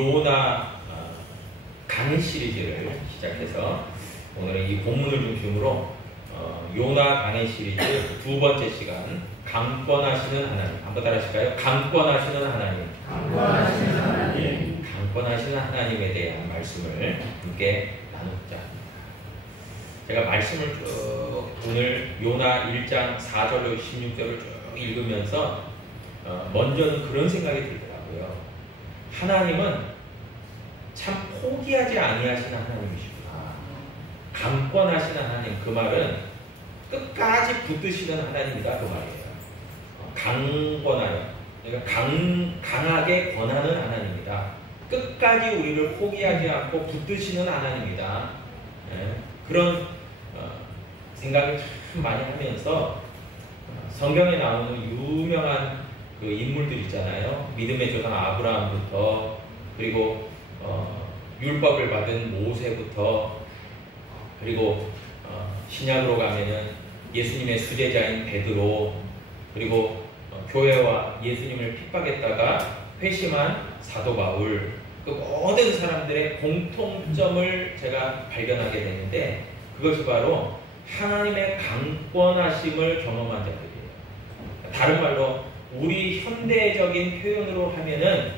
요나 강의 시리즈를 시작해서 오늘은 이 본문을 중심으로 요나 강의 시리즈 두 번째 시간, 강권하시는 하나님. 한번 따라 하실까요? 강권하시는 하나님. 강권하시는 하나님. 강권하시는 하나님에 대한 말씀을 함께 나누자. 제가 말씀을 쭉 오늘 요나 1장 4절로 16절을 쭉 읽으면서 먼저는 그런 생각이 들더라고요. 하나님은 참 포기하지 아니하시는 하나님이시구나. 강권하시는 하나님, 그 말은 끝까지 붙드시는 하나님이다, 그 말이에요. 강권하여, 그러니까 강하게 권하는 하나님이다. 끝까지 우리를 포기하지 않고 붙드시는 하나님이다. 그런 생각을 참 많이 하면서 성경에 나오는 유명한 그 인물들 있잖아요. 믿음의 조상 아브라함부터, 그리고 율법을 받은 모세부터, 그리고 신약으로 가면은 예수님의 수제자인 베드로, 그리고 교회와 예수님을 핍박했다가 회심한 사도 바울, 그 모든 사람들의 공통점을 제가 발견하게 되는데, 그것이 바로 하나님의 강권하심을 경험한 자들이에요. 다른 말로 우리 현대적인 표현으로 하면은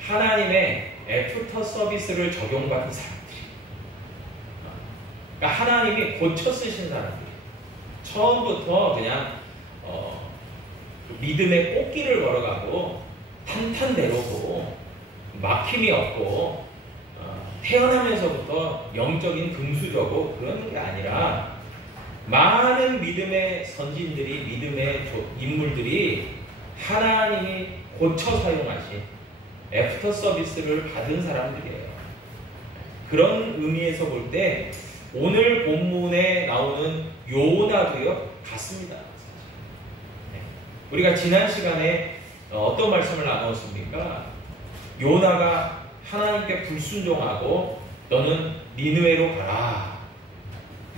하나님의 애프터 서비스를 적용받은 사람들이, 그러니까 하나님이 고쳐 쓰신 사람들이 처음부터 그냥 믿음의 꽃길을 걸어가고 탄탄대로고 막힘이 없고 태어나면서부터 영적인 금수저고 그런 게 아니라, 많은 믿음의 선진들이, 믿음의 인물들이 하나님이 고쳐 사용하신 애프터 서비스를 받은 사람들이에요. 그런 의미에서 볼 때 오늘 본문에 나오는 요나도요, 같습니다. 우리가 지난 시간에 어떤 말씀을 나누었습니까? 요나가 하나님께 불순종하고 너는 니느웨로 가라,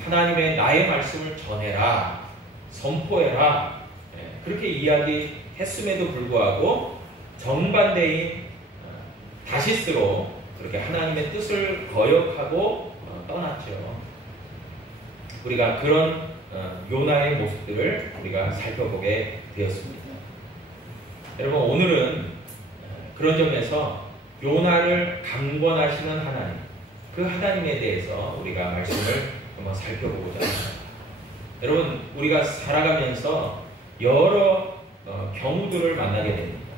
하나님의 나의 말씀을 전해라, 선포해라, 그렇게 이야기했음에도 불구하고 정반대인 다시스로 그렇게 하나님의 뜻을 거역하고 떠났죠. 우리가 그런 요나의 모습들을 우리가 살펴보게 되었습니다. 여러분, 오늘은 그런 점에서 요나를 강권하시는 하나님, 그 하나님에 대해서 우리가 말씀을 한번 살펴보고자 합니다. 여러분, 우리가 살아가면서 여러 경우들을 만나게 됩니다.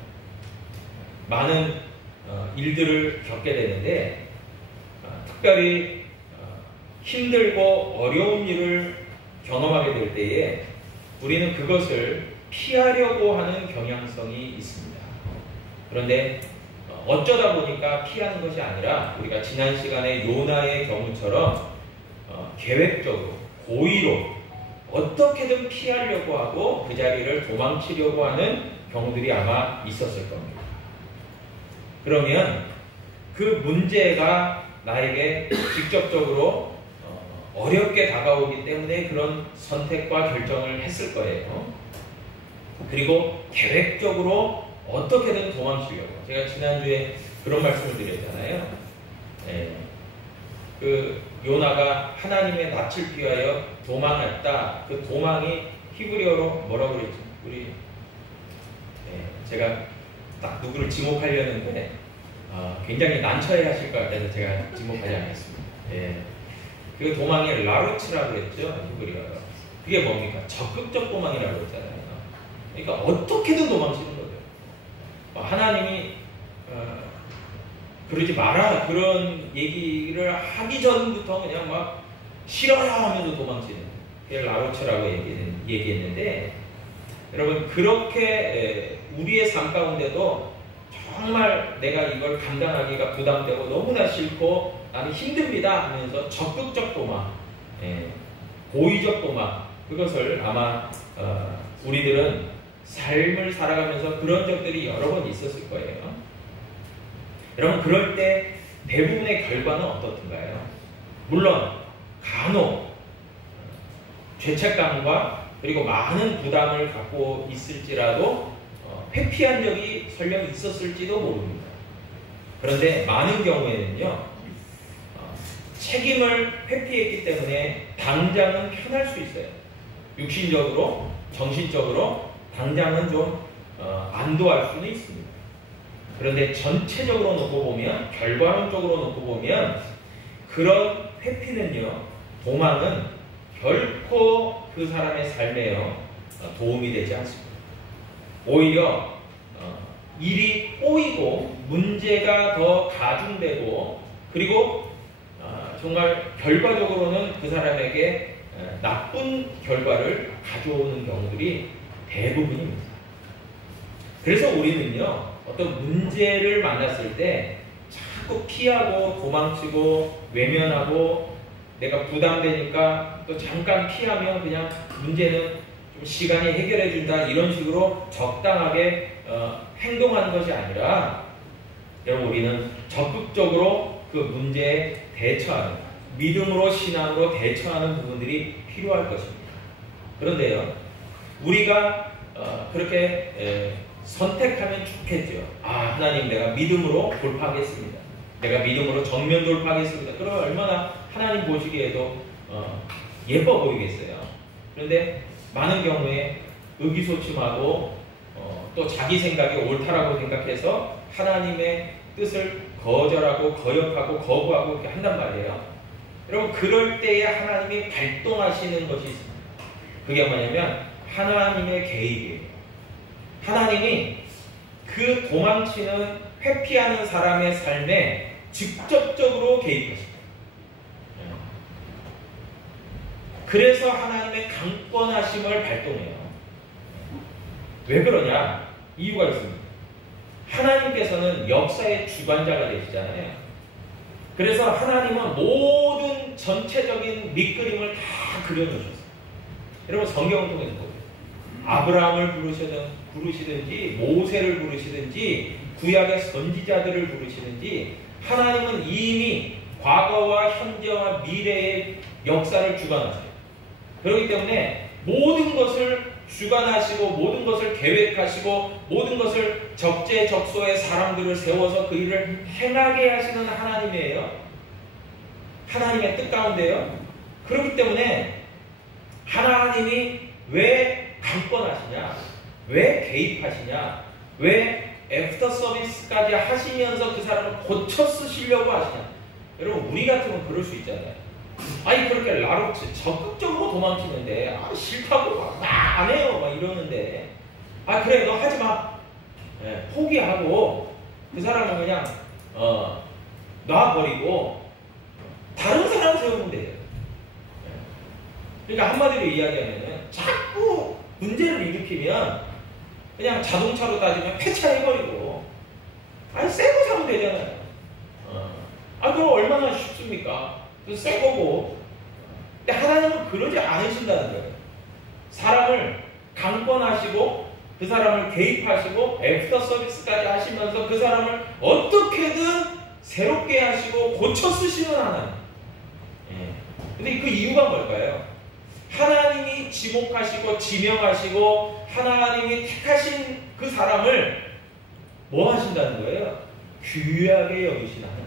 많은 일들을 겪게 되는데, 특별히 힘들고 어려운 일을 경험하게 될 때에 우리는 그것을 피하려고 하는 경향성이 있습니다. 그런데 어쩌다 보니까 피하는 것이 아니라, 우리가 지난 시간에 요나의 경우처럼 계획적으로, 고의로 어떻게든 피하려고 하고 그 자리를 도망치려고 하는 경우들이 아마 있었을 겁니다. 그러면 그 문제가 나에게 직접적으로 어렵게 다가오기 때문에 그런 선택과 결정을 했을 거예요. 그리고 계획적으로 어떻게든 도망치려고. 제가 지난주에 그런 말씀을 드렸잖아요. 그 요나가 하나님의 낯을 피하여 도망했다. 그 도망이 히브리어로 뭐라고 그랬죠? 제가 딱 누구를 지목하려는데 굉장히 난처해 하실 것 같아서 제가 지목하지 않겠습니다. 그 도망이 라루츠라고 했죠, 히브리어로. 그게 뭡니까? 적극적 도망이라고 했잖아요. 그러니까 어떻게든 도망치는 거죠. 하나님이 그러지 마라, 그런 얘기를 하기 전부터 그냥 막 싫어요 하면서 도망치는, 그게 라루츠라고 얘기했는데, 여러분, 그렇게 우리의 삶 가운데도 정말 내가 이걸 감당하기가 부담되고 너무나 싫고 나는 힘듭니다 하면서 적극적 도망, 고의적 도망, 그것을 아마 우리들은 삶을 살아가면서 그런 적들이 여러 번 있었을 거예요. 여러분, 그럴 때 대부분의 결과는 어떻던가요? 물론 간혹 죄책감과 그리고 많은 부담을 갖고 있을지라도 회피한 적이 설령 있었을지도 모릅니다. 그런데 많은 경우에는요, 책임을 회피했기 때문에 당장은 편할 수 있어요. 육신적으로, 정신적으로 당장은 좀 안도할 수는 있습니다. 그런데 전체적으로 놓고 보면, 결과론적으로 놓고 보면 그런 회피는요, 도망은 결코 그 사람의 삶에요 도움이 되지 않습니다. 오히려 일이 꼬이고 문제가 더 가중되고, 그리고 정말 결과적으로는 그 사람에게 나쁜 결과를 가져오는 경우들이 대부분입니다. 그래서 우리는요, 어떤 문제를 만났을 때 자꾸 피하고 도망치고 외면하고, 내가 부담되니까 또 잠깐 피하면 그냥 문제는 좀 시간이 해결해 준다, 이런 식으로 적당하게 행동하는 것이 아니라, 여러분, 우리는 적극적으로 그 문제에 대처하는, 믿음으로 신앙으로 대처하는 부분들이 필요할 것입니다. 그런데요, 우리가 그렇게 선택하면 좋겠죠. 하나님, 내가 믿음으로 돌파하겠습니다. 내가 믿음으로 정면 돌파하겠습니다. 그러면 얼마나 하나님 보시기에도 예뻐 보이겠어요. 그런데 많은 경우에 의기소침하고 또 자기 생각이 옳다라고 생각해서 하나님의 뜻을 거절하고 거역하고 거부하고 이렇게 한단 말이에요. 여러분, 그럴 때에 하나님이 발동하시는 것이 있습니다. 그게 뭐냐면 하나님의 개입이에요. 하나님이 그 도망치는, 회피하는 사람의 삶에 직접적으로 개입하십니다. 그래서 하나님의 강권하심을 발동해요. 왜 그러냐? 이유가 있습니다. 하나님께서는 역사의 주관자가 되시잖아요. 그래서 하나님은 모든 전체적인 밑그림을 다 그려놓으셨어요. 여러분, 성경을 통해서 보세요. 아브라함을 부르시든지 모세를 부르시든지 구약의 선지자들을 부르시든지, 하나님은 이미 과거와 현재와 미래의 역사를 주관하세요. 그렇기 때문에 모든 것을 주관하시고, 모든 것을 계획하시고, 모든 것을 적재적소의 사람들을 세워서 그 일을 행하게 하시는 하나님이에요. 하나님의 뜻 가운데요. 그렇기 때문에 하나님이 왜 강권하시냐, 왜 개입하시냐, 왜 애프터 서비스까지 하시면서 그 사람을 고쳐 쓰시려고 하시냐. 여러분, 우리 같으면 그럴 수 있잖아요. 아니, 그렇게 라로치 적극적으로 도망치는데 싫다고 막 안 해요 막 이러는데, 그래, 너 하지 마, 포기하고 그 사람은 그냥 놔버리고 다른 사람 세우면 돼요. 그러니까 한마디로 이야기하면 자꾸 문제를 일으키면 그냥 자동차로 따지면 폐차해버리고, 새 거 사면 되잖아요. 그럼 얼마나 쉽습니까? 새 거고. 근데 하나님은 그러지 않으신다는 거예요. 사람을 강권하시고 그 사람을 개입하시고 애프터 서비스까지 하시면서 그 사람을 어떻게든 새롭게 하시고 고쳐 쓰시는 하나님. 근데 그 이유가 뭘까요? 하나님이 지목하시고 지명하시고 하나님이 택하신 그 사람을 뭐 하신다는 거예요? 귀하게 여기시는 하나님.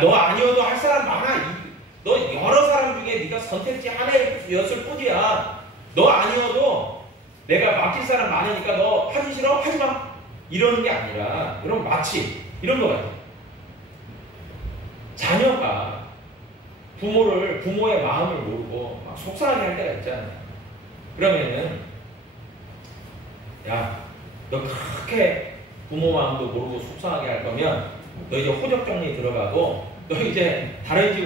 너 아니어도 할 사람 많아. 너 여러 사람 중에 네가 선택지 하나였을 뿐이야. 너 아니어도 내가 맡길 사람 많으니까 너 하기 싫어? 하지 마. 이러는 게 아니라, 여러분, 마치 이런 거 같아요. 자녀가 부모의 마음을 모르고 막 속상하게 할 때가 있잖아요. 그러면은, 야, 너 그렇게 부모 마음도 모르고 속상하게 할 거면 너 이제 호적 정리 들어가고, 너 이제 다른 집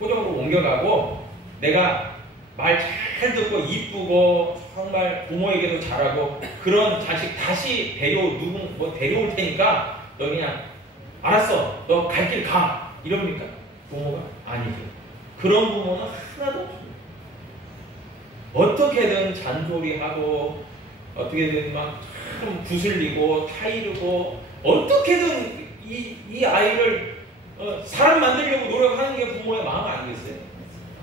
호적으로 옮겨가고, 내가 말 잘 듣고 이쁘고 정말 부모에게도 잘하고 그런 자식 다시 데려올 테니까 너 그냥 알았어, 너 갈 길 가, 이럽니까? 부모가? 아니죠. 그런 부모는 하나도 없습니다. 어떻게든 잔소리하고 어떻게든 막 참 부슬리고 타이르고 어떻게든 이 아이를 사람 만들려고 노력하는 게 부모의 마음 아니겠어요?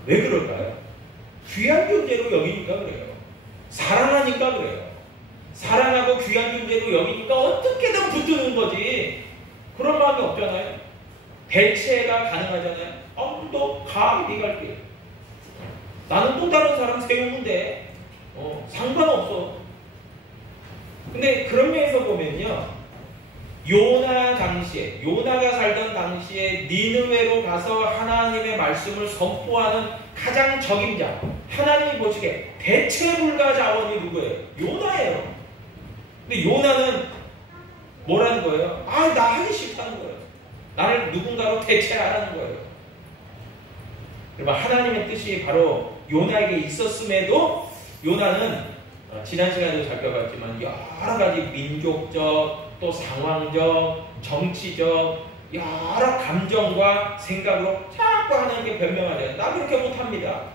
왜 그럴까요? 귀한 존재로 여기니까 그래요. 사랑하니까 그래요. 사랑하고 귀한 존재로 여기니까 어떻게든 붙드는 거지. 그런 마음이 없잖아요. 대체가 가능하잖아요. 너 가, 네가 할게. 나는 또 다른 사람 세우면 돼. 상관없어. 근데 그런 면에서 보면요, 요나가 살던 당시에 니느웨로 가서 하나님의 말씀을 선포하는 가장 적임자, 하나님이 보시기에 대체 불가 자원이 누구예요? 요나예요. 근데 요나는 뭐라는 거예요? 나 하기 싫다는 거예요. 나를 누군가로 대체하라는 거예요. 그리고 하나님의 뜻이 바로 요나에게 있었음에도 요나는 지난 시간에도 살펴봤지만 여러 가지 민족적, 또 상황적, 정치적 여러 감정과 생각으로 자꾸 하나님께 변명하잖아요. 나 그렇게 못합니다.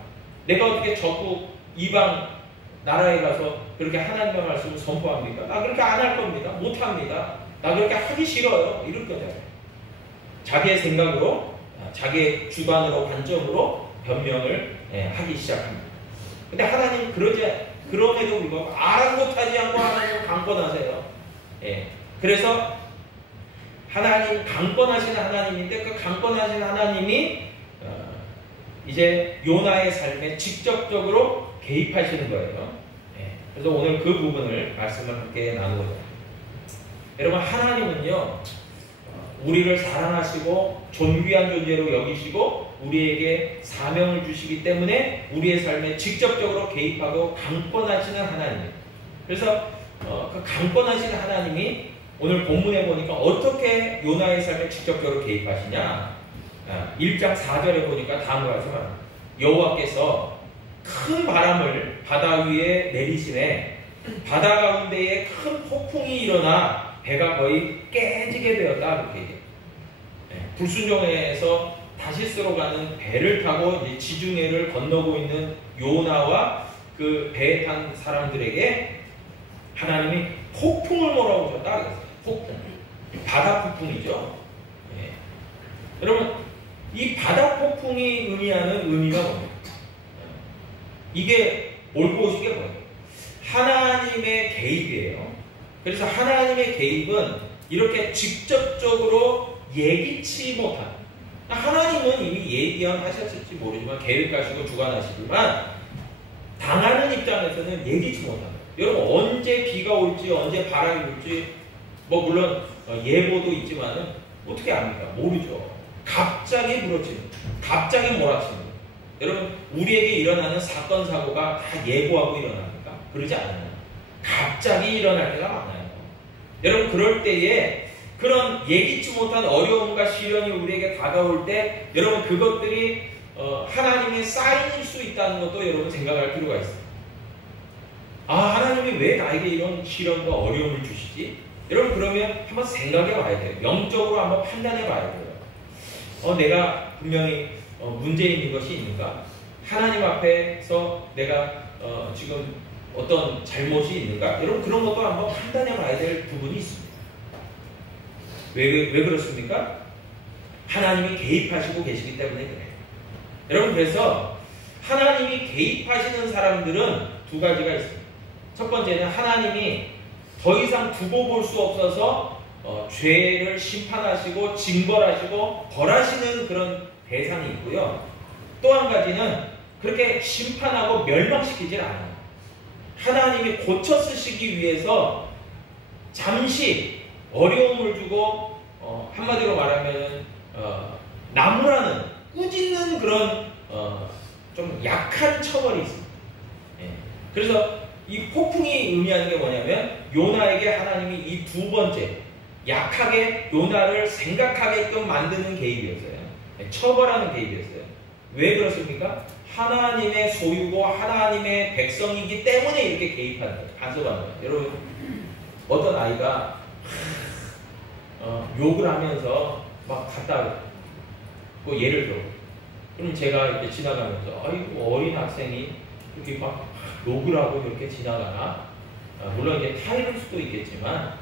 내가 어떻게 적국 이방 나라에 가서 그렇게 하나님의 말씀을 선포합니까? 나 그렇게 안 할 겁니다. 못합니다. 나 그렇게 하기 싫어요. 이럴 거잖아요. 자기의 생각으로, 자기의 주관으로, 관점으로 변명을 하기 시작합니다. 근데 하나님 그럼에도 불구하고 아랑곳하지 않고 하나님을 강권하세요. 그래서 하나님 강권하시는 하나님인데 그 강권하신 하나님이 이제 요나의 삶에 직접적으로 개입하시는 거예요. 그래서 오늘 그 부분을 말씀을 함께 나누고자 합니다. 여러분, 하나님은요, 우리를 사랑하시고 존귀한 존재로 여기시고 우리에게 사명을 주시기 때문에 우리의 삶에 직접적으로 개입하고 강권하시는 하나님입니다. 그래서 그 강권하시는 하나님이 오늘 본문에 보니까 어떻게 요나의 삶에 직접적으로 개입하시냐? 1장 4절에 보니까 다음과 같이 말합니다. 여호와께서 큰 바람을 바다 위에 내리시매 바다 가운데에 큰 폭풍이 일어나 배가 거의 깨지게 되었다. 그렇게 얘기해요. 불순종에서 다시스로 가는 배를 타고 이제 지중해를 건너고 있는 요나와 그 배에 탄 사람들에게 하나님이 폭풍을 몰아오셨다 그랬어요. 폭풍. 바다 폭풍이죠. 여러분, 이 바다 폭풍이 의미하는 의미가 뭡니까? 이게 옳고 오시게 뭐예요? 하나님의 개입이에요. 그래서 하나님의 개입은 이렇게 직접적으로 예기치 못한, 하나님은 이미 예견하셨을지 모르지만 계획하시고 주관하시지만 당하는 입장에서는 예기치 못합니다. 여러분, 언제 비가 올지 언제 바람이 불지 물론 예보도 있지만은 어떻게 압니까? 모르죠. 갑자기 불어칩니다. 갑자기 몰아칩니다. 여러분, 우리에게 일어나는 사건 사고가 다 예고하고 일어납니까? 그러지 않아요. 갑자기 일어날 때가 많아요. 여러분, 그럴 때에 그런 예기치 못한 어려움과 시련이 우리에게 다가올 때 여러분, 그것들이 하나님의 사인일 수 있다는 것도 여러분 생각할 필요가 있습니다. 하나님이 왜 나에게 이런 시련과 어려움을 주시지? 여러분, 그러면 한번 생각해 봐야 돼요. 영적으로 한번 판단해 봐야 돼요. 내가 분명히 문제 있는 것이 있는가? 하나님 앞에서 내가 지금 어떤 잘못이 있는가? 여러분, 그런 것도 한번 판단해 봐야 될 부분이 있습니다. 왜 그렇습니까? 하나님이 개입하시고 계시기 때문에 그래요. 여러분, 그래서 하나님이 개입하시는 사람들은 두 가지가 있습니다. 첫 번째는 하나님이 더 이상 두고 볼 수 없어서 죄를 심판하시고 징벌하시고 벌하시는 그런 대상이 있고요. 또 한 가지는 그렇게 심판하고 멸망시키질 않아요. 하나님이 고쳐 쓰시기 위해서 잠시 어려움을 주고 한마디로 말하면 나무라는 꾸짖는 그런 좀 약한 처벌이 있습니다. 그래서 이 폭풍이 의미하는 게 뭐냐면 요나에게 하나님이 이 두 번째 약하게 요나를 생각하게끔 만드는 개입이었어요. 처벌하는 개입이었어요. 왜 그렇습니까? 하나님의 소유고 하나님의 백성이기 때문에 이렇게 개입하는 거예요. 간섭하는 거예요. 여러분, 어떤 아이가 욕을 하면서 막 갖다 예를 들어, 그럼 제가 이렇게 지나가면서 아이고, 어린 학생이 이렇게 막 욕을 하고 이렇게 지나가나? 물론 이제 타이를 수도 있겠지만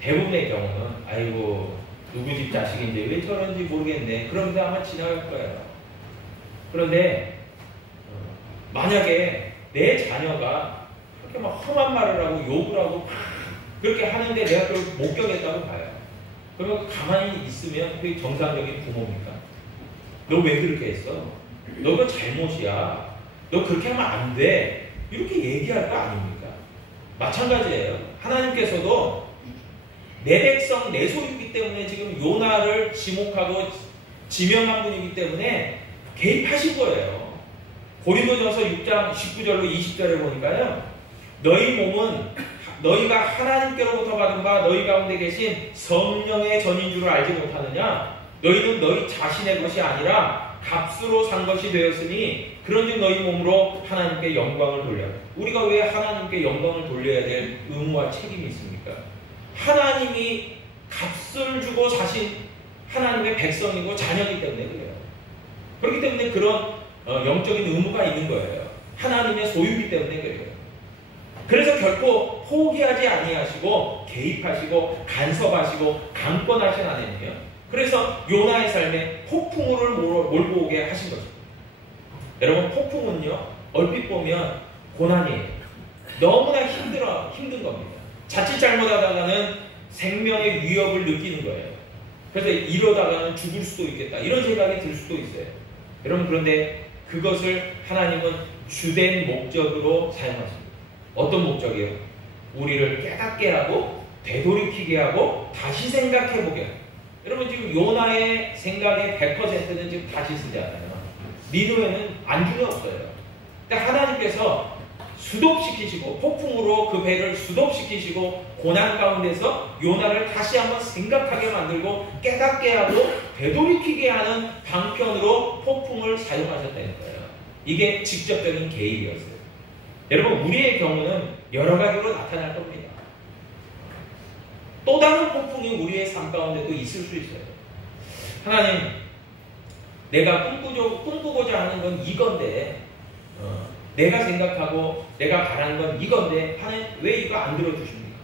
대부분의 경우는 아이고, 누구 집 자식인데 왜 저런지 모르겠네. 그러면서 아마 지나갈 거예요. 그런데 만약에 내 자녀가 그렇게 막 험한 말을 하고 욕을 하고 그렇게 하는데 내가 그걸 목격했다고 봐요. 그러면 가만히 있으면 그게 정상적인 부모입니까? 너 왜 그렇게 했어? 너 그거 잘못이야. 너 그렇게 하면 안 돼. 이렇게 얘기할 거 아닙니까? 마찬가지예요. 하나님께서도 내 백성, 내 소유이기 때문에 지금 요나를 지목하고 지명한 분이기 때문에 개입하신 거예요. 고린도전서 6장 19절로 20절에 보니까요. 너희 몸은 너희가 하나님께로부터 받은 바 너희 가운데 계신 성령의 전인 줄을 알지 못하느냐? 너희는 너희 자신의 것이 아니라 값으로 산 것이 되었으니 그런즉 너희 몸으로 하나님께 영광을 돌려. 우리가 왜 하나님께 영광을 돌려야 될 의무와 책임이 있습니까? 하나님이 값을 주고 사신 하나님의 백성이고 자녀이기 때문에 그래요. 그렇기 때문에 그런 영적인 의무가 있는 거예요. 하나님의 소유이기 때문에 그래요. 그래서 결코 포기하지 아니하시고 개입하시고 간섭하시고 강권하신 하나님이에요. 그래서 요나의 삶에 폭풍우를 몰고 오게 하신 거죠. 여러분, 폭풍은요 얼핏 보면 고난이에요. 너무나 힘든 겁니다. 자칫 잘못하다가는 생명의 위협을 느끼는 거예요. 그래서 이러다가는 죽을 수도 있겠다 이런 생각이 들 수도 있어요. 여러분, 그런데 그것을 하나님은 주된 목적으로 사용하십니다. 어떤 목적이에요? 우리를 깨닫게 하고 되돌이키게 하고 다시 생각해보게 하고. 여러분, 지금 요나의 생각의 100%는 지금 다시 쓰잖아요. 니느웨는 안중에 없어요. 근데 하나님께서 수독시키시고 폭풍으로 그 배를 수독시키시고 고난 가운데서 요나를 다시 한번 생각하게 만들고 깨닫게 하고 되돌이키게 하는 방편으로 폭풍을 사용하셨다는 거예요. 이게 직접적인 개입이었어요. 여러분, 우리의 경우는 여러 가지로 나타날 겁니다. 또 다른 폭풍이 우리의 삶 가운데 또 있을 수 있어요. 하나님, 내가 꿈꾸고자 하는 건 이건데 내가 생각하고 내가 바라는 건 이건데 하나님 왜 이거 안 들어주십니까?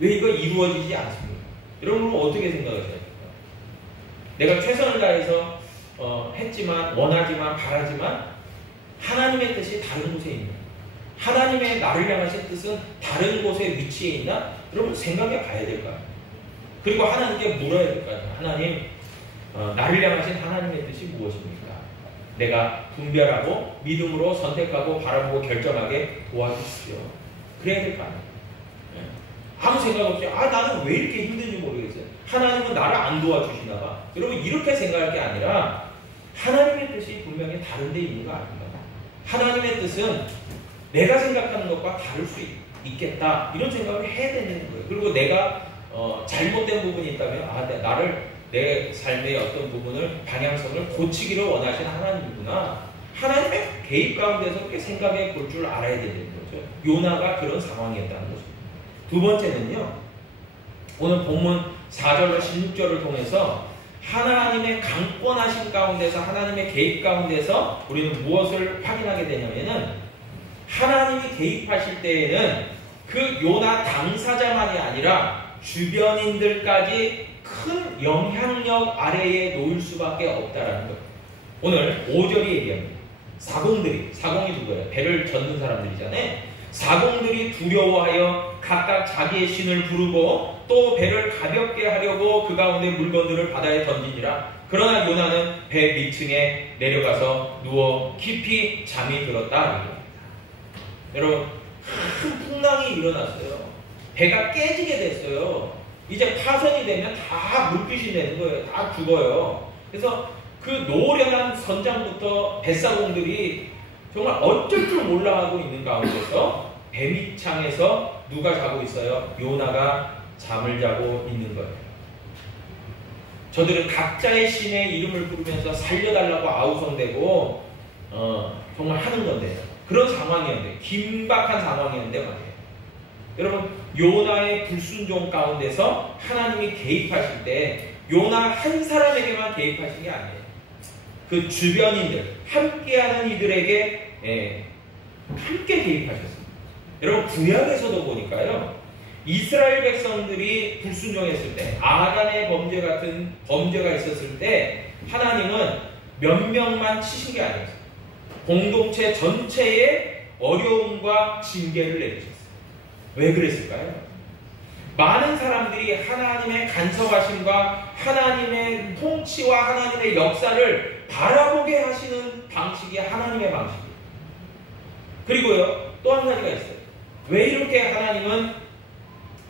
왜 이거 이루어지지 않습니까? 여러분, 어떻게 생각하셔야 됩니까? 내가 최선을 다해서 했지만 원하지만 바라지만 하나님의 뜻이 다른 곳에 있는, 하나님의 나를 향하신 뜻은 다른 곳에 위치해 있나? 여러분, 생각해 봐야 될까요? 그리고 하나님께 물어야 될까요? 하나님, 나를 향하신 하나님의 뜻이 무엇입니까? 내가 분별하고 믿음으로 선택하고 바라보고 결정하게 도와주십시오. 그래야 될 거 아니에요. 아무 생각 없이 나는 왜 이렇게 힘든지 모르겠어요. 하나님은 나를 안 도와주시나 봐. 여러분, 이렇게 생각할 게 아니라 하나님의 뜻이 분명히 다른 데 있는 거 아닙니까? 하나님의 뜻은 내가 생각하는 것과 다를 수 있겠다 이런 생각을 해야 되는 거예요. 그리고 내가 잘못된 부분이 있다면 내 삶의 어떤 부분을 방향성을 고치기를 원하시는 하나님이구나. 하나님의 개입 가운데서 그렇게 생각해 볼 줄 알아야 되는 거죠. 요나가 그런 상황이었다는 거죠. 두 번째는요, 오늘 본문 4절로 16절을 통해서 하나님의 강권하신 가운데서, 하나님의 개입 가운데서 우리는 무엇을 확인하게 되냐면은, 하나님이 개입하실 때에는 그 요나 당사자만이 아니라 주변인들까지 큰 영향력 아래에 놓일 수밖에 없다라는 거예요. 오늘 5절이 얘기합니다. 사공이 누구예요? 배를 젓는 사람들이잖아요. 사공들이 두려워하여 각각 자기의 신을 부르고 또 배를 가볍게 하려고 그 가운데 물건들을 바다에 던지니라. 그러나 요나는 배 밑층에 내려가서 누워 깊이 잠이 들었다. 여러분, 큰 풍랑이 일어났어요. 배가 깨지게 됐어요. 이제 파선이 되면 다 물빛이 되는 거예요. 다 죽어요. 그래서 그 노련한 선장부터 뱃사공들이 정말 어쩔 줄 몰라 하고 있는 가운데서 배 밑창에서 누가 자고 있어요? 요나가 잠을 자고 있는 거예요. 저들은 각자의 신의 이름을 부르면서 살려달라고 아우성대고 정말 하는 건데요. 그런 상황이었는데, 긴박한 상황이었는데 말이에요. 여러분, 요나의 불순종 가운데서 하나님이 개입하실 때 요나 한 사람에게만 개입하신 게 아니에요. 그 주변인들, 함께하는 이들에게 함께 개입하셨습니다. 여러분, 구약에서도 보니까요, 이스라엘 백성들이 불순종했을 때, 아간의 범죄 같은 범죄가 있었을 때 하나님은 몇 명만 치신 게 아니었어요. 공동체 전체에 어려움과 징계를 내리셨어요. 왜 그랬을까요? 많은 사람들이 하나님의 간섭하심과 하나님의 통치와 하나님의 역사를 바라보게 하시는 방식이 하나님의 방식이에요. 그리고요, 또 한 가지가 있어요. 왜 이렇게 하나님은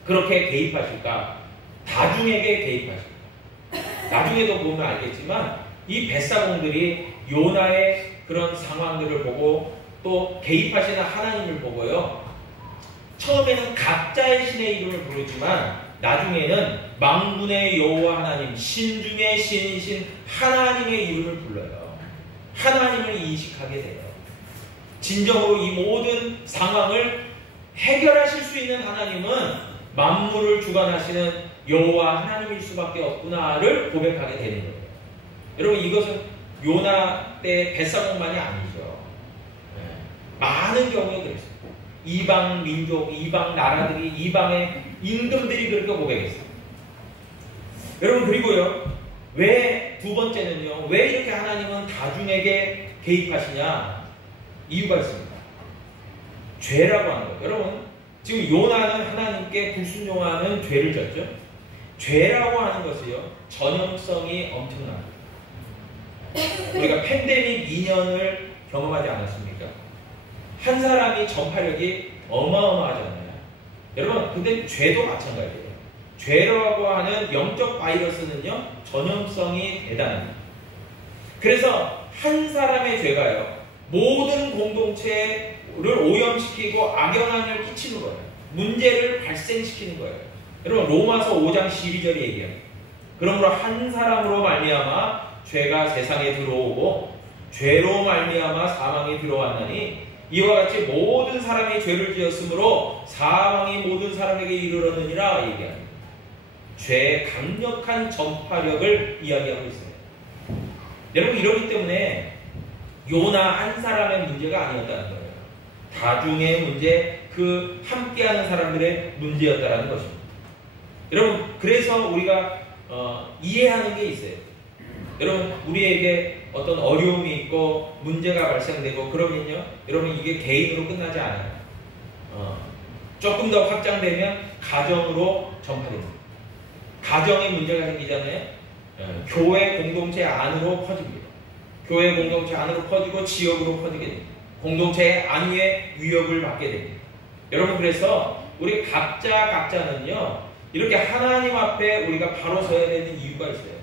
그렇게 개입하실까? 다중에게 개입하실까? 나중에도 보면 알겠지만 이 뱃사공들이 요나의 그런 상황들을 보고 또 개입하시는 하나님을 보고요, 처음에는 각자의 신의 이름을 부르지만 나중에는 만군의 여호와 하나님, 신 중의 신이신 하나님의 이름을 불러요. 하나님을 인식하게 돼요. 진정으로 이 모든 상황을 해결하실 수 있는 하나님은 만물을 주관하시는 여호와 하나님일 수밖에 없구나를 고백하게 되는 거예요. 여러분, 이것은 요나 때 뱃사공만이 아니죠. 많은 경우에 그랬어요. 이방 민족, 이방 나라들이, 이방의 임금들이 그렇게 고백했어요. 여러분, 그리고요, 왜 두 번째는요, 왜 이렇게 하나님은 다중에게 개입하시냐? 이유가 있습니다. 죄라고 하는 거예요. 여러분, 지금 요나는 하나님께 불순종하는 죄를 졌죠. 죄라고 하는 것이요, 전염성이 엄청납니다. 우리가 팬데믹 2년을 경험하지 않았습니까? 한 사람이 전파력이 어마어마하잖아요. 여러분, 근데 죄도 마찬가지예요. 죄라고 하는 영적 바이러스는요, 전염성이 대단합니다. 그래서 한 사람의 죄가요, 모든 공동체를 오염시키고 악영향을 끼치는 거예요. 문제를 발생시키는 거예요. 여러분, 로마서 5장 12절이 얘기해요. 그러므로 한 사람으로 말미암아 죄가 세상에 들어오고 죄로 말미암아 사망이 들어왔나니 이와 같이 모든 사람이 죄를 지었으므로 사망이 모든 사람에게 이르렀느니라 얘기합니다. 죄의 강력한 전파력을 이야기하고 있어요. 여러분, 이러기 때문에 요나 한 사람의 문제가 아니었다는 거예요. 다중의 문제, 그 함께하는 사람들의 문제였다는 것입니다. 여러분, 그래서 우리가 이해하는 게 있어요. 여러분, 우리에게 어떤 어려움이 있고 문제가 발생되고 그러면요, 여러분, 이게 개인으로 끝나지 않아요. 조금 더 확장되면 가정으로 전파됩니다. 가정에 문제가 생기잖아요. 교회 공동체 안으로 퍼집니다. 교회 공동체 안으로 퍼지고 지역으로 퍼지게 됩니다. 공동체 안위에 위협을 받게 됩니다. 여러분, 그래서 우리 각자는요, 이렇게 하나님 앞에 우리가 바로 서야 되는 이유가 있어요.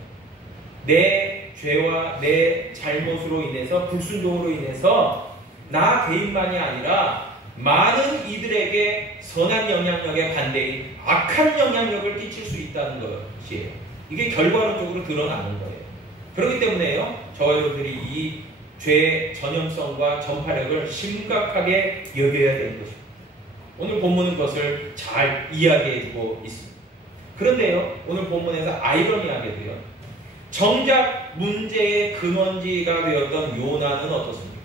내 죄와 내 잘못으로 인해서, 불순종으로 인해서 나 개인만이 아니라 많은 이들에게 선한 영향력에 반대인 악한 영향력을 끼칠 수 있다는 것이에요. 이게 결과론적으로 드러나는 거예요. 그렇기 때문에요, 저와 여러분들이 이 죄의 전염성과 전파력을 심각하게 여겨야 되는 것입니다. 오늘 본문은 그것을 잘 이야기해주고 있습니다. 그런데요, 오늘 본문에서 아이러니하게도요, 정작 문제의 근원지가 되었던 요나는 어떻습니까?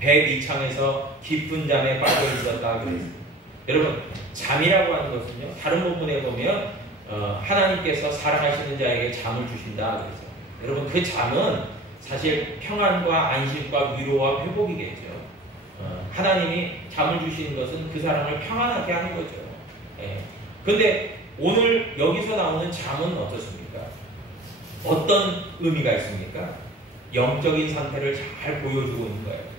배 밑창에서 깊은 잠에 빠져 있었다 그랬습니다. 여러분, 잠이라고 하는 것은요, 다른 본문에 보면 하나님께서 사랑하시는 자에게 잠을 주신다 그래서, 여러분, 그 잠은 사실 평안과 안심과 위로와 회복이겠죠. 하나님이 잠을 주시는 것은 그 사람을 평안하게 하는 거죠. 그런데 오늘 여기서 나오는 잠은 어떻습니까? 어떤 의미가 있습니까? 영적인 상태를 잘 보여주고 있는 거예요.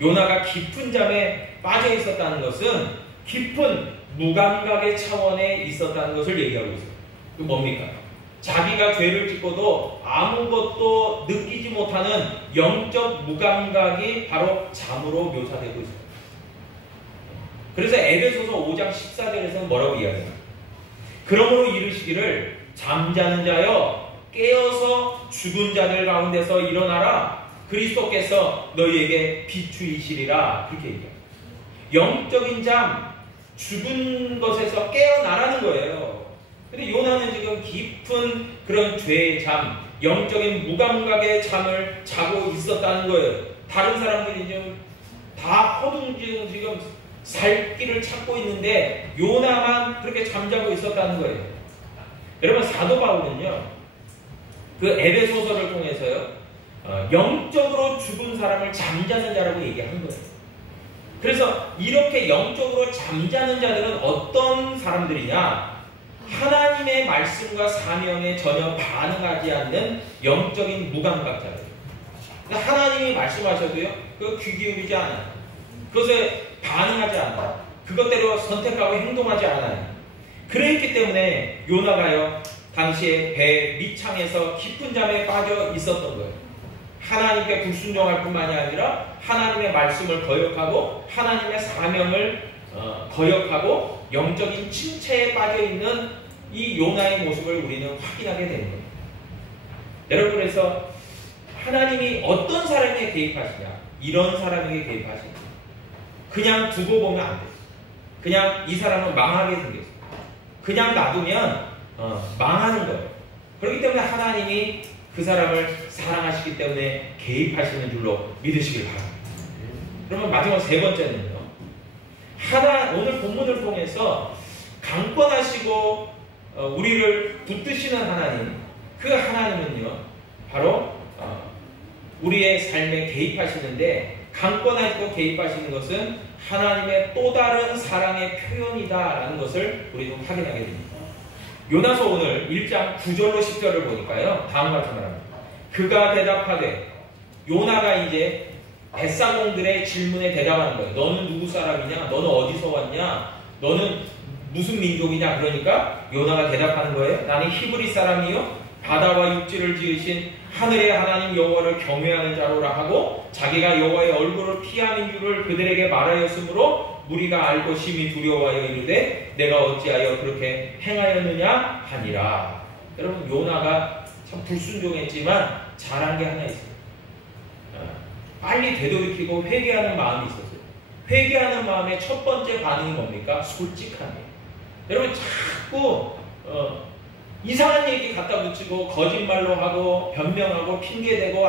요나가 깊은 잠에 빠져 있었다는 것은 깊은 무감각의 차원에 있었다는 것을 얘기하고 있어요. 그 뭡니까? 자기가 죄를 짓고도 아무것도 느끼지 못하는 영적 무감각이 바로 잠으로 묘사되고 있어요. 그래서 에베소서 5장 14절에서는 뭐라고 이야기합니까? 그러므로 이르시기를 잠자는 자여 깨어서 죽은 자들 가운데서 일어나라. 그리스도께서 너희에게 비추이시리라. 그렇게 얘기해요. 영적인 잠, 죽은 것에서 깨어나라는 거예요. 근데 요나는 지금 깊은 그런 죄의 잠, 영적인 무감각의 잠을 자고 있었다는 거예요. 다른 사람들이 지금 다 허둥지둥 지금 살 길을 찾고 있는데 요나만 그렇게 잠자고 있었다는 거예요. 여러분, 사도 바울은요, 그 에베소서를 통해서요, 영적으로 죽은 사람을 잠자는 자라고 얘기한 거예요. 그래서 이렇게 영적으로 잠자는 자들은 어떤 사람들이냐? 하나님의 말씀과 사명에 전혀 반응하지 않는 영적인 무감각자들. 그러니까 하나님이 말씀하셔도요, 그 귀 기울이지 않아요. 그것에 반응하지 않아요. 그것대로 선택하고 행동하지 않아요. 그랬기 때문에 요나가요, 당시에 배 밑창에서 깊은 잠에 빠져 있었던 거예요. 하나님께 불순종할 뿐만이 아니라 하나님의 말씀을 거역하고 하나님의 사명을 거역하고 영적인 침체에 빠져 있는 이 요나의 모습을 우리는 확인하게 되는 거예요. 여러분, 그래서 하나님이 어떤 사람에게 개입하시냐? 이런 사람에게 개입하시냐? 그냥 두고 보면 안 돼요. 그냥 이 사람은 망하게 생겼어요. 그냥 놔두면 망하는 거예요. 그렇기 때문에 하나님이 그 사람을 사랑하시기 때문에 개입하시는 줄로 믿으시길 바랍니다. 그러면 마지막 세 번째는요. 오늘 본문을 통해서 강권하시고 우리를 붙드시는 하나님, 그 하나님은요, 바로 우리의 삶에 개입하시는데, 강권하시고 개입하시는 것은 하나님의 또 다른 사랑의 표현이다라는 것을 우리는 확인하게 됩니다. 요나서 오늘 1장 9절로 10절을 보니까요, 다음과 같이 말합니다. 그가 대답하되, 요나가 이제 뱃사공들의 질문에 대답하는 거예요. 너는 누구 사람이냐? 너는 어디서 왔냐? 너는 무슨 민족이냐? 그러니까 요나가 대답하는 거예요. 나는 히브리 사람이요, 바다와 육지를 지으신 하늘의 하나님 여호와를 경외하는 자로라 하고, 자기가 여호와의 얼굴을 피하는 이유를 그들에게 말하였으므로 무리가 알고 심히 두려워하여 이르되 내가 어찌하여 그렇게 행하였느냐 하니라. 여러분, 요나가 참 불순종했지만 잘한 게 하나 있어요. 빨리 되돌이키고 회개하는 마음이 있었어요. 회개하는 마음의 첫 번째 반응이 뭡니까? 솔직함이에요. 여러분, 자꾸 이상한 얘기 갖다 붙이고 거짓말로 하고 변명하고 핑계대고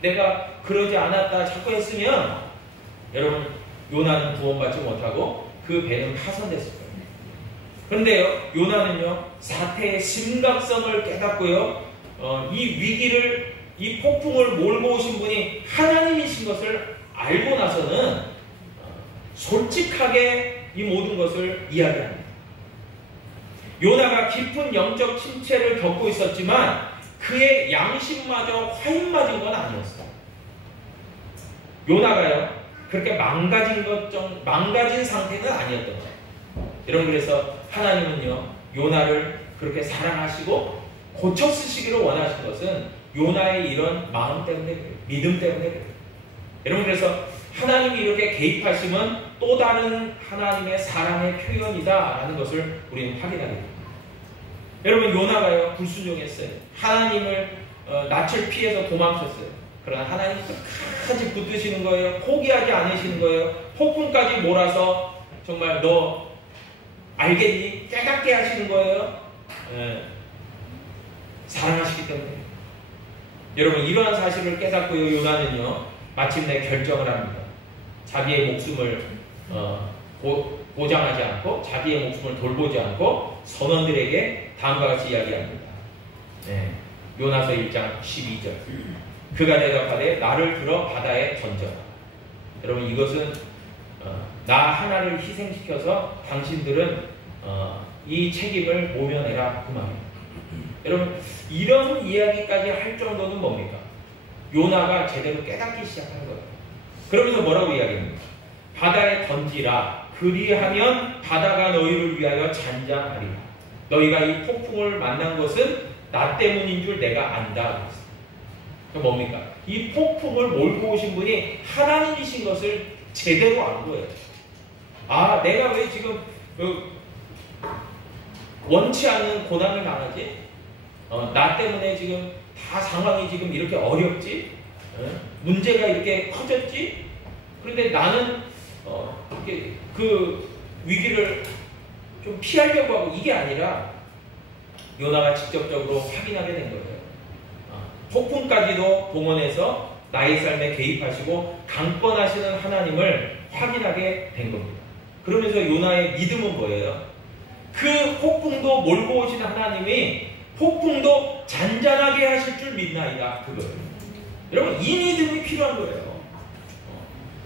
내가 그러지 않았다 자꾸 했으면, 여러분, 요나는 구원받지 못하고 그 배는 파손됐을 거예요. 그런데요, 요나는요, 사태의 심각성을 깨닫고요, 이 위기를, 이 폭풍을 몰고 오신 분이 하나님이신 것을 알고 나서는 솔직하게 이 모든 것을 이야기합니다. 요나가 깊은 영적 침체를 겪고 있었지만 그의 양심마저 화인 맞은 건 아니었어요. 요나가요, 그렇게 망가진 상태는 아니었던 거예요. 여러분, 그래서 하나님은요, 요나를 그렇게 사랑하시고 고쳐 쓰시기를 원하신 것은 요나의 이런 마음 때문에 그래요. 믿음 때문에 그래요. 여러분, 그래서 하나님이 이렇게 개입하시면 또 다른 하나님의 사랑의 표현이다라는 것을 우리는 확인하게 됩니다. 여러분, 요나가요, 불순종했어요. 하나님을 낯을 피해서 도망쳤어요. 그러나 하나님 끝까지 붙드시는 거예요. 포기하지 않으시는 거예요. 폭풍까지 몰아서 정말 너 알겠니? 깨닫게 하시는 거예요. 사랑하시기 때문에. 여러분, 이러한 사실을 깨닫고요, 요나는요, 마침내 결정을 합니다. 자기의 목숨을 보장하지 않고 자기의 목숨을 돌보지 않고 선원들에게 다음과 같이 이야기합니다. 요나서 1장 12절. 그가 대답하되 나를 들어 바다에 던져라. 여러분, 이것은 나 하나를 희생시켜서 당신들은 이 책임을 모면해라, 그 말입니다. 여러분, 이런 이야기까지 할 정도는 뭡니까? 요나가 제대로 깨닫기 시작한 거예요. 그러면서 뭐라고 이야기합니까? 바다에 던지라. 그리하면 바다가 너희를 위하여 잔잔하리라. 너희가 이 폭풍을 만난 것은 나 때문인 줄 내가 안다. 그 뭡니까? 이 폭풍을 몰고 오신 분이 하나님이신 것을 제대로 안 거예요. 내가 왜 지금 원치 않는 고난을 당하지? 나 때문에 지금 다 상황이 지금 이렇게 어렵지? 문제가 이렇게 커졌지? 그런데 나는 이렇게 그 위기를 좀 피하려고 하고, 이게 아니라 요나가 직접적으로 확인하게 된 거예요. 폭풍까지도 동원해서 나의 삶에 개입하시고 강권하시는 하나님을 확인하게 된 겁니다. 그러면서 요나의 믿음은 뭐예요? 그 폭풍도 몰고 오시는 하나님이 폭풍도 잔잔하게 하실 줄 믿나이다, 그거예요. 여러분, 이 믿음이 필요한 거예요.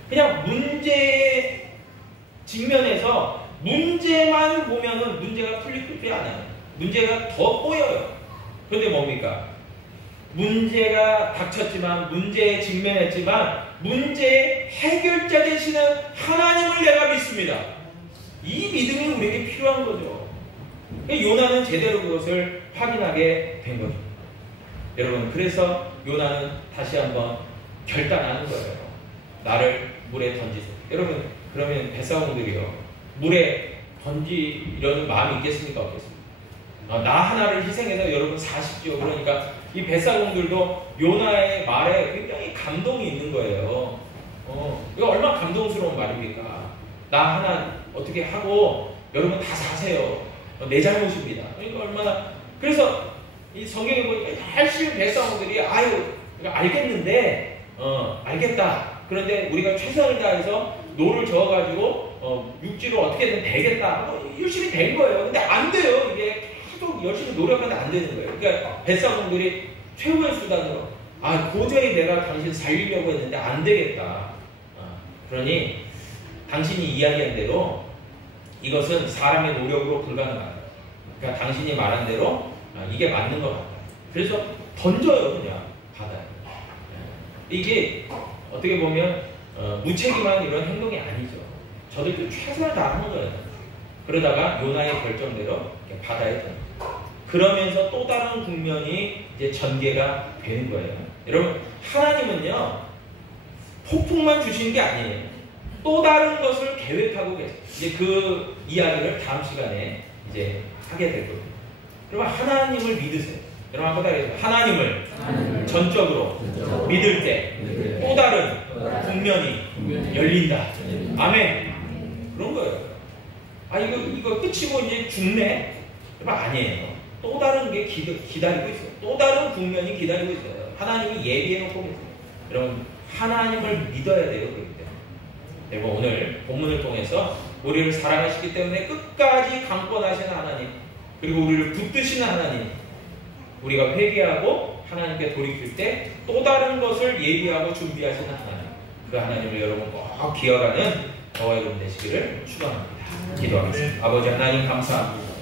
그냥 문제 직면에서 문제만 보면은 문제가 풀리지 않아요. 문제가 더 꼬여요. 그런데 뭡니까? 문제가 닥쳤지만, 문제에 직면했지만, 문제의 해결자 되시는 하나님을 내가 믿습니다. 이 믿음이 우리에게 필요한 거죠. 요나는 제대로 그것을 확인하게 된 거죠. 여러분, 그래서 요나는 다시 한번 결단하는 거예요. 나를 물에 던지세요. 여러분, 그러면 뱃사공들이요, 물에 던지려는 마음이 있겠습니까? 없겠습니까? 나 하나를 희생해서 여러분 사십시오. 그러니까 이 뱃사공들도 요나의 말에 굉장히 감동이 있는 거예요. 이거 얼마나 감동스러운 말입니까? 나 하나 어떻게 하고 여러분 다 사세요. 내 잘못입니다. 그러니까 얼마나. 그래서 이 성경에 보니까 열심히 뱃사공들이 아유 알겠는데 알겠다. 그런데 우리가 최선을 다해서 노를 저어가지고 육지로 어떻게든 되겠다. 열심히 된 거예요. 근데 안 돼요. 이게 계속 열심히 노력하는데 안 되는 거예요. 그러니까 뱃사공들이 최후의 수단으로 도저히 내가 당신 살리려고 했는데 안 되겠다. 그러니 당신이 이야기한 대로 이것은 사람의 노력으로 불가능하다. 그러니까 당신이 말한 대로 이게 맞는 것 같다. 그래서 던져요, 그냥 바다에. 이게 어떻게 보면 무책임한 이런 행동이 아니죠. 저들도 최선을 다하는 거예요. 그러다가 요나의 결정대로 바다에 던져. 그러면서 또 다른 국면이 이제 전개가 되는 거예요. 여러분, 하나님은요 폭풍만 주시는 게 아니에요. 또 다른 것을 계획하고 계세요. 이제 그 이야기를 다음 시간에 이제 하게 될 거예요. 그러면 하나님을 믿으세요. 여러분 한번 따라해주세요. 하나님을 전적으로 믿을 때 또 다른 국면이 열린다. 아멘. 그런 거예요. 이거 끝이고 이제 죽네? 여러분 아니에요. 또 다른 게 기다리고 있어요. 또 다른 국면이 기다리고 있어요. 하나님이 예비해놓고 계세요. 여러분 하나님을 믿어야 돼요. 그렇기 때문에. 여러분 오늘 본문을 통해서 우리를 사랑하시기 때문에 끝까지 강권하시는 하나님, 그리고 우리를 붙드시는 하나님, 우리가 회개하고 하나님께 돌이킬 때 또 다른 것을 예비하고 준비하시는 하나님, 그 하나님을 여러분 꼭 기억하는 저와 여러분 되시기를 축원합니다. 기도하겠습니다. 아버지 하나님 감사합니다.